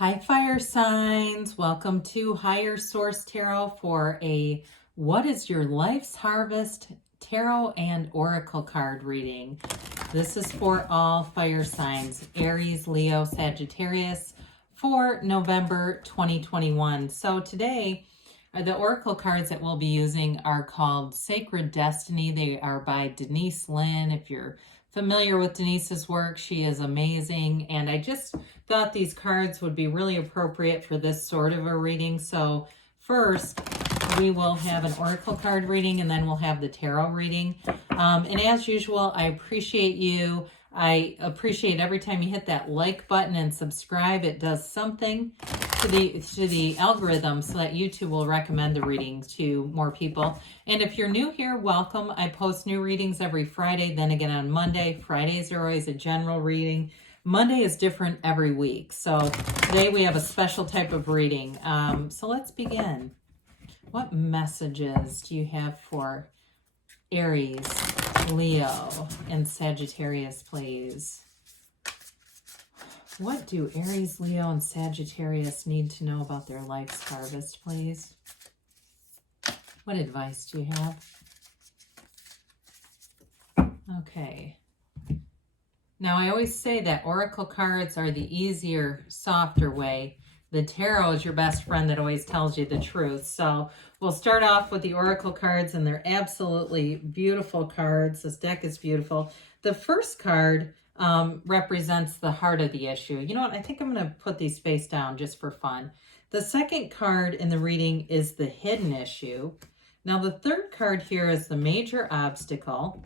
Hi, fire signs. Welcome to Higher Source Tarot for a What is Your Life's Harvest Tarot and Oracle card reading. This is for all fire signs, Aries, Leo, Sagittarius, for November 2021. So today, the Oracle cards that we'll be using are called Sacred Destiny. They are by Denise Linn. If you're familiar with Denise's work, she is amazing. And I just thought these cards would be really appropriate for this sort of a reading. So first, we will have an Oracle card reading, and then we'll have the tarot reading. And as usual, I appreciate you. I appreciate every time you hit that like button and subscribe. It does something to the algorithm so that YouTube will recommend the reading to more people. And if you're new here, welcome. I post new readings every Friday, then again on Monday. Fridays are always a general reading. Monday is different every week. So today we have a special type of reading. So let's begin. What messages do you have for Aries, Leo, and Sagittarius, please? What do Aries, Leo, and Sagittarius need to know about their life's harvest, please? What advice do you have? Okay. Now, I always say that Oracle cards are the easier, softer way. The tarot is your best friend that always tells you the truth. So we'll start off with the Oracle cards, and they're absolutely beautiful cards. This deck is beautiful. The first card represents the heart of the issue. You know what? I think I'm going to put these face down just for fun. The second card in the reading is the hidden issue. Now, the third card here is the major obstacle.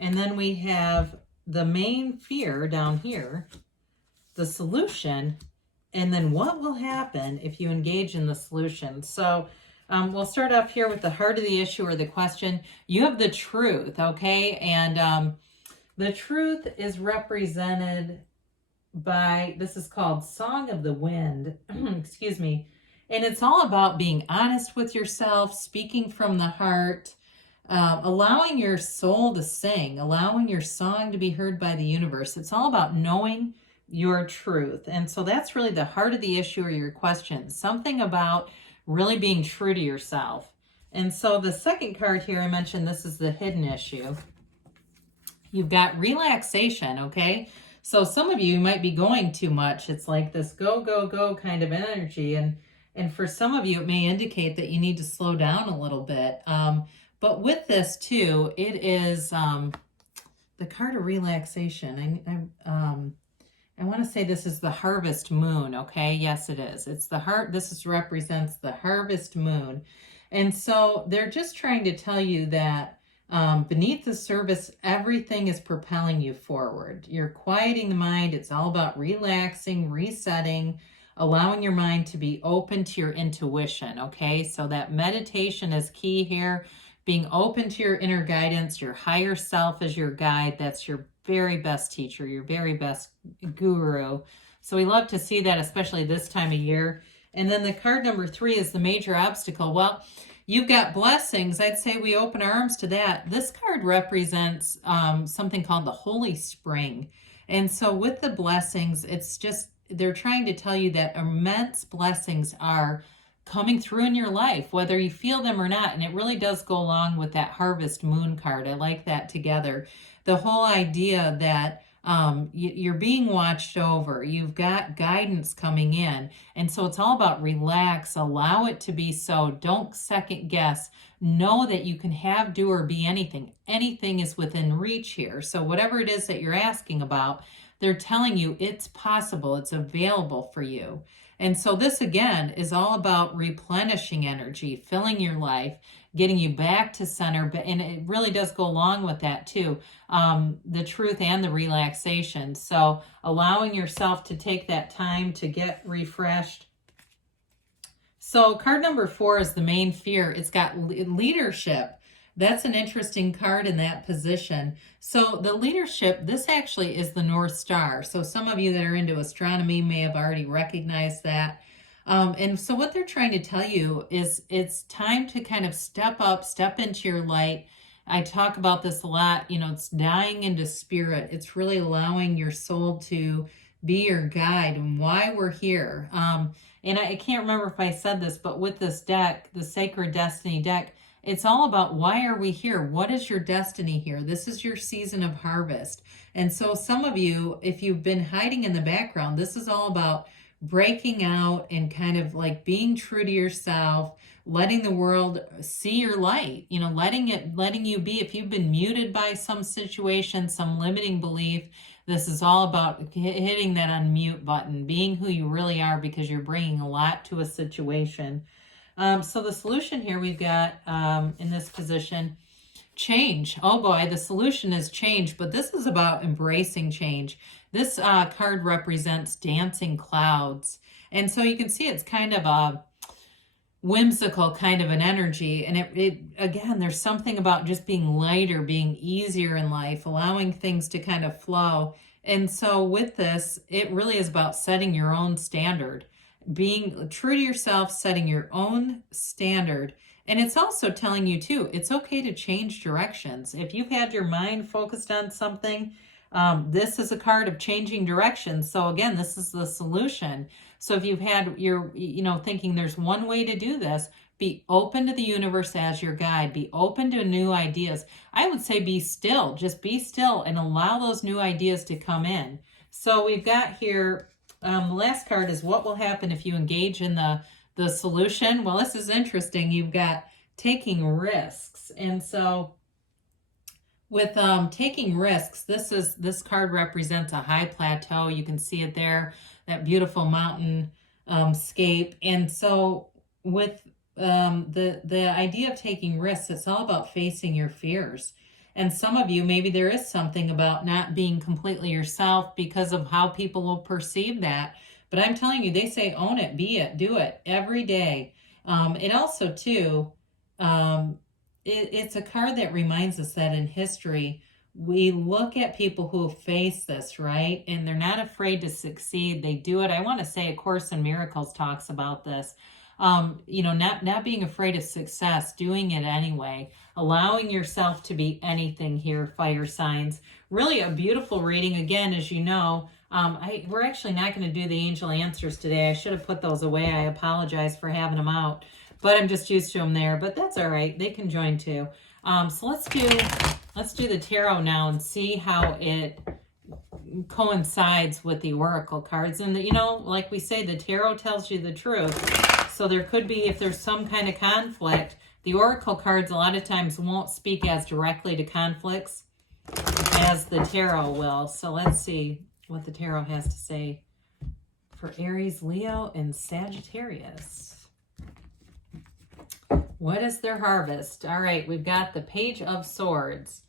And then we have the main fear down here, the solution, and then what will happen if you engage in the solution. So we'll start off here with the heart of the issue or the question. You have the truth, okay? And the truth is represented by, this is called Song of the Wind, excuse me. And it's all about being honest with yourself, speaking from the heart, allowing your soul to sing, allowing your song to be heard by the universe. It's all about knowing your truth. And so that's really the heart of the issue or your question. Something about really being true to yourself. And so the second card here, I mentioned this is the hidden issue. You've got relaxation, okay? So some of you might be going too much. It's like this go, go, go kind of energy. And for some of you, it may indicate that you need to slow down a little bit. But with this too, it is the card of relaxation. I want to say this is the harvest moon, okay? Yes, it is. It's the heart. Represents the harvest moon. And so they're just trying to tell you that beneath the surface, everything is propelling you forward. You're quieting the mind. It's all about relaxing, resetting, allowing your mind to be open to your intuition, okay? So that meditation is key here. Being open to your inner guidance, your higher self as your guide. That's your very best teacher, your very best guru. So we love to see that, especially this time of year. And then the card number 3 is the major obstacle. Well, you've got blessings. I'd say we open our arms to that. This card represents something called the Holy Spring. And so with the blessings, it's just, they're trying to tell you that immense blessings are coming through in your life, whether you feel them or not. And it really does go along with that harvest moon card. I like that together. The whole idea that you're being watched over, you've got guidance coming in. And so it's all about relax, allow it to be so. Don't second guess. Know that you can have, do, or be anything. Anything is within reach here. So whatever it is that you're asking about, they're telling you it's possible, it's available for you. And so this, again, is all about replenishing energy, filling your life, getting you back to center. And it really does go along with that, too, the truth and the relaxation. So allowing yourself to take that time to get refreshed. So card number 4 is the main fear. It's got leadership. That's an interesting card in that position. So the leadership, this actually is the North Star. So some of you that are into astronomy may have already recognized that. And so what they're trying to tell you is it's time to kind of step up, step into your light. I talk about this a lot. You know, it's dying into spirit. It's really allowing your soul to be your guide and why we're here. And I can't remember if I said this, but with this deck, the Sacred Destiny deck, it's all about why are we here? What is your destiny here? This is your season of harvest. And so some of you, if you've been hiding in the background, this is all about breaking out and kind of like being true to yourself, letting the world see your light, you know, letting you be. If you've been muted by some situation, some limiting belief, this is all about hitting that unmute button, being who you really are, because you're bringing a lot to a situation. So the solution here we've got in this position, change. Oh boy, the solution is change, but this is about embracing change. This card represents dancing clouds. And so you can see it's kind of a whimsical kind of an energy. And it again, there's something about just being lighter, being easier in life, allowing things to kind of flow. And so with this, it really is about setting your own standard, being true to yourself, setting your own standard. And it's also telling you too, it's okay to change directions. If you've had your mind focused on something, this is a card of changing directions. So again, this is the solution. So if you've had your, thinking there's one way to do this, be open to the universe as your guide. Be open to new ideas. I would say be still. Just be still and allow those new ideas to come in. So we've got here, the last card is what will happen if you engage in the solution. Well, this is interesting. You've got taking risks. And so with taking risks, this card represents a high plateau. You can see it there, that beautiful mountain scape. And so with the idea of taking risks, it's all about facing your fears. And some of you, maybe there is something about not being completely yourself because of how people will perceive that. But I'm telling you, they say own it, be it, do it every day. It also too, it's a card that reminds us that in history, we look at people who face this, right? And they're not afraid to succeed. They do it. I want to say A Course in Miracles talks about this. Not being afraid of success, doing it anyway, allowing yourself to be anything here, fire signs. Really a beautiful reading. Again, as you know, we're actually not going to do the angel answers today. I should have put those away. I apologize for having them out, but I'm just used to them there, but that's all right. They can join too. So let's do the tarot now and see how it coincides with the oracle cards. And like we say, the tarot tells you the truth. So there could be, if there's some kind of conflict, the oracle cards a lot of times won't speak as directly to conflicts as the tarot will. So let's see what the tarot has to say for Aries, Leo, and Sagittarius. What is their harvest? All right, we've got the Page of Swords,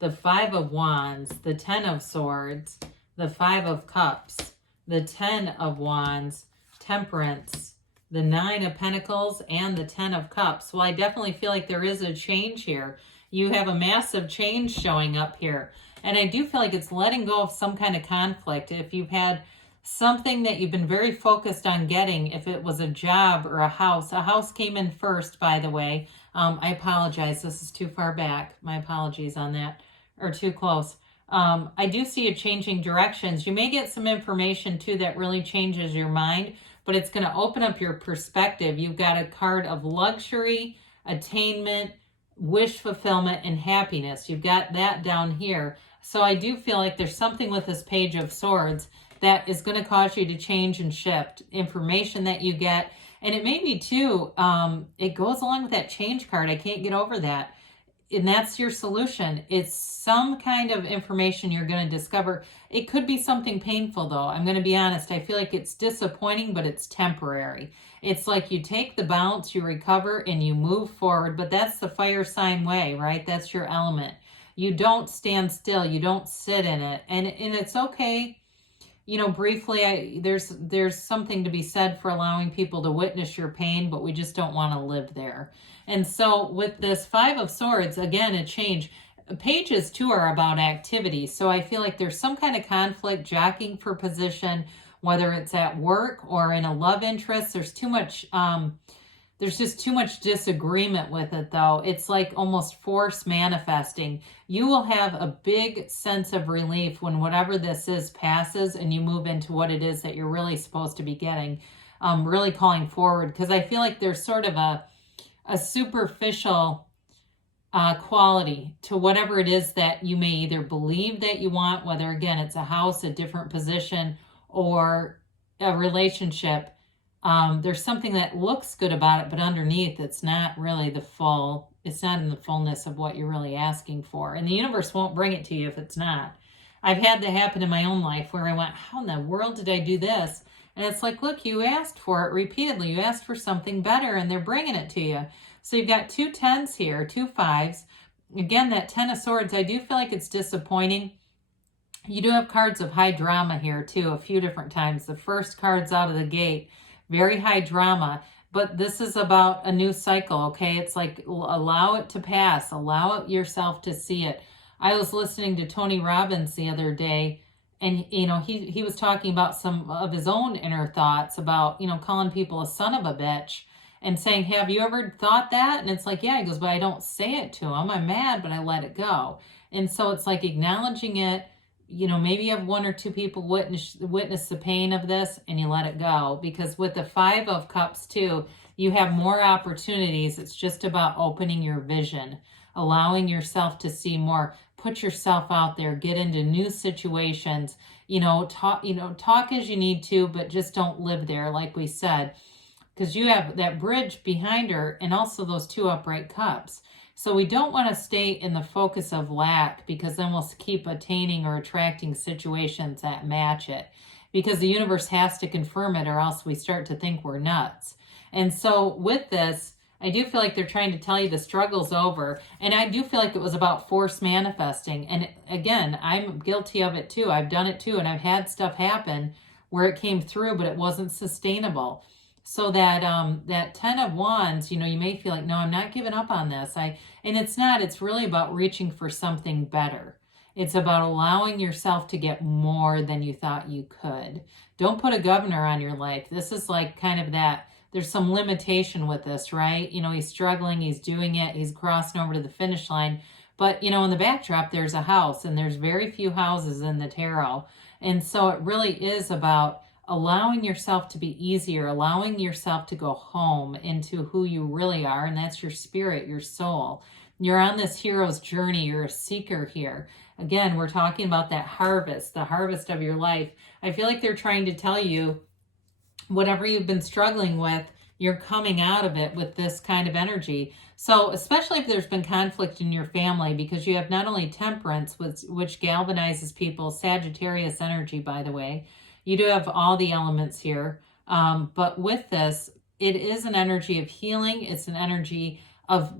the Five of Wands, the Ten of Swords, the Five of Cups, the Ten of Wands, Temperance, the Nine of Pentacles, and the Ten of Cups. Well, I definitely feel like there is a change here. You have a massive change showing up here. And I do feel like it's letting go of some kind of conflict. If you've had something that you've been very focused on getting, if it was a job or a house came in first, by the way. I apologize. This is too far back. My apologies on that, or too close. I do see you changing directions. You may get some information too that really changes your mind, but it's going to open up your perspective. You've got a card of luxury, attainment, wish fulfillment, and happiness. You've got that down here. So I do feel like there's something with this Page of Swords that is going to cause you to change and shift information that you get. And it may be too, it goes along with that change card. I can't get over that. And that's your solution. It's some kind of information you're going to discover. It could be something painful though. I'm going to be honest. I feel like it's disappointing, but it's temporary. It's like you take the bounce, you recover, and you move forward. But that's the fire sign way, right? That's your element. You don't stand still. You don't sit in it. And it's okay. Briefly, there's something to be said for allowing people to witness your pain, but we just don't want to live there. And so with this Five of Swords, again, a change. Pages too are about activity. So I feel like there's some kind of conflict, jockeying for position, whether it's at work or in a love interest. There's too much There's just too much disagreement with it, though. It's like almost force manifesting. You will have a big sense of relief when whatever this is passes and you move into what it is that you're really supposed to be getting, really calling forward. Because I feel like there's sort of a superficial quality to whatever it is that you may either believe that you want, whether, again, it's a house, a different position, or a relationship. There's something that looks good about it, but underneath it's not really it's not in the fullness of what you're really asking for. And the universe won't bring it to you if it's not. I've had that happen in my own life where I went, how in the world did I do this? And it's like, look, you asked for it repeatedly. You asked for something better and they're bringing it to you. So you've got 2 10s here, 2 5s. Again, that 10 of Swords, I do feel like it's disappointing. You do have cards of high drama here too, a few different times. The first card's out of the gate. Very high drama, but this is about a new cycle, okay? It's like, allow it to pass. Allow it yourself to see it. I was listening to Tony Robbins the other day, and, you know, he was talking about some of his own inner thoughts about, you know, calling people a son of a bitch and saying, have you ever thought that? And it's like, yeah, he goes, but I don't say it to him. I'm mad, but I let it go. And so it's like acknowledging it. You know, maybe you have 1 or 2 people witness the pain of this and you let it go. Because with the 5 of Cups too, you have more opportunities. It's just about opening your vision, allowing yourself to see more, put yourself out there, get into new situations, talk as you need to, but just don't live there, like we said, because you have that bridge behind her and also those 2 upright cups. So we don't want to stay in the focus of lack, because then we'll keep attaining or attracting situations that match it, because the universe has to confirm it or else we start to think we're nuts. And so with this, I do feel like they're trying to tell you the struggle's over. And I do feel like it was about force manifesting. And again, I'm guilty of it too. I've done it too. And I've had stuff happen where it came through, but it wasn't sustainable. So that that 10 of Wands, you may feel like, no, I'm not giving up on this. And it's not. It's really about reaching for something better. It's about allowing yourself to get more than you thought you could. Don't put a governor on your life. This is like kind of that. There's some limitation with this, right? He's struggling. He's doing it. He's crossing over to the finish line. But, in the backdrop, there's a house, and there's very few houses in the tarot. And so it really is about allowing yourself to be easier, allowing yourself to go home into who you really are, and that's your spirit, your soul. You're on this hero's journey. You're a seeker here. Again, we're talking about that harvest, the harvest of your life. I feel like they're trying to tell you whatever you've been struggling with, you're coming out of it with this kind of energy. So especially if there's been conflict in your family, because you have not only Temperance, which galvanizes people, Sagittarius energy, by the way. You do have all the elements here. But with this, it is an energy of healing. It's an energy of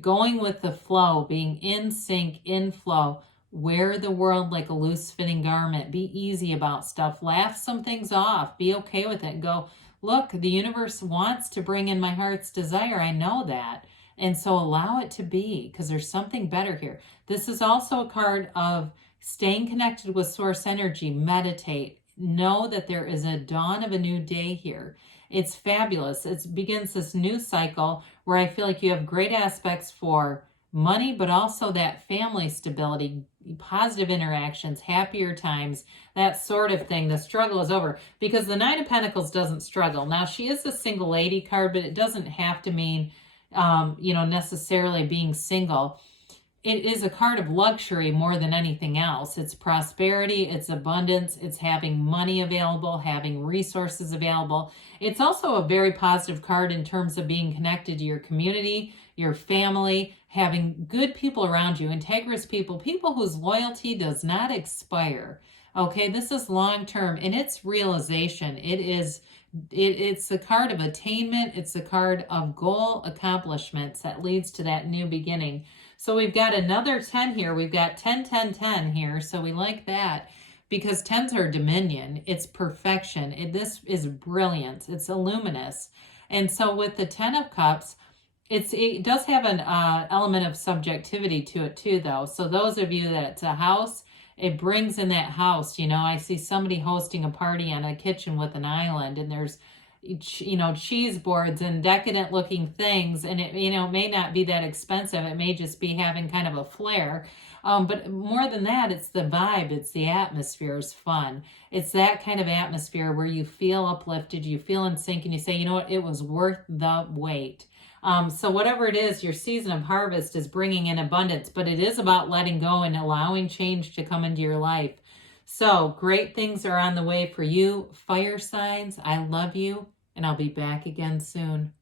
going with the flow, being in sync, in flow. Wear the world like a loose fitting garment. Be easy about stuff. Laugh some things off. Be okay with it and go, look, the universe wants to bring in my heart's desire. I know that. And so allow it to be, because there's something better here. This is also a card of staying connected with source energy. Meditate. Know that there is a dawn of a new day here. It's fabulous. It begins this new cycle where I feel like you have great aspects for money, but also that family stability, positive interactions, happier times, that sort of thing. The struggle is over, because the 9 of Pentacles doesn't struggle. Now, she is a single lady card, but it doesn't have to mean, necessarily being single. It is a card of luxury more than anything else. It's prosperity, it's abundance, it's having money available, having resources available. It's also a very positive card in terms of being connected to your community, your family, having good people around you, integrous people, people whose loyalty does not expire. Okay, this is long-term, and it's realization. It's the card of attainment. It's the card of goal accomplishments that leads to that new beginning. So we've got another 10 here. We've got 10, 10, 10 here. So we like that because 10s are dominion. It's perfection. This is brilliance. It's luminous. And so with the 10 of Cups, it does have an element of subjectivity to it too, though. So those of you that it's a house, it brings in that house. I see somebody hosting a party on a kitchen with an island, and there's cheese boards and decadent looking things, and it, may not be that expensive. It may just be having kind of a flair. But more than that, it's the vibe, it's the atmosphere is fun. It's that kind of atmosphere where you feel uplifted, you feel in sync, and you say, you know what, it was worth the wait. So whatever it is, your season of harvest is bringing in abundance, but it is about letting go and allowing change to come into your life. So great things are on the way for you, fire signs. I love you, and I'll be back again soon.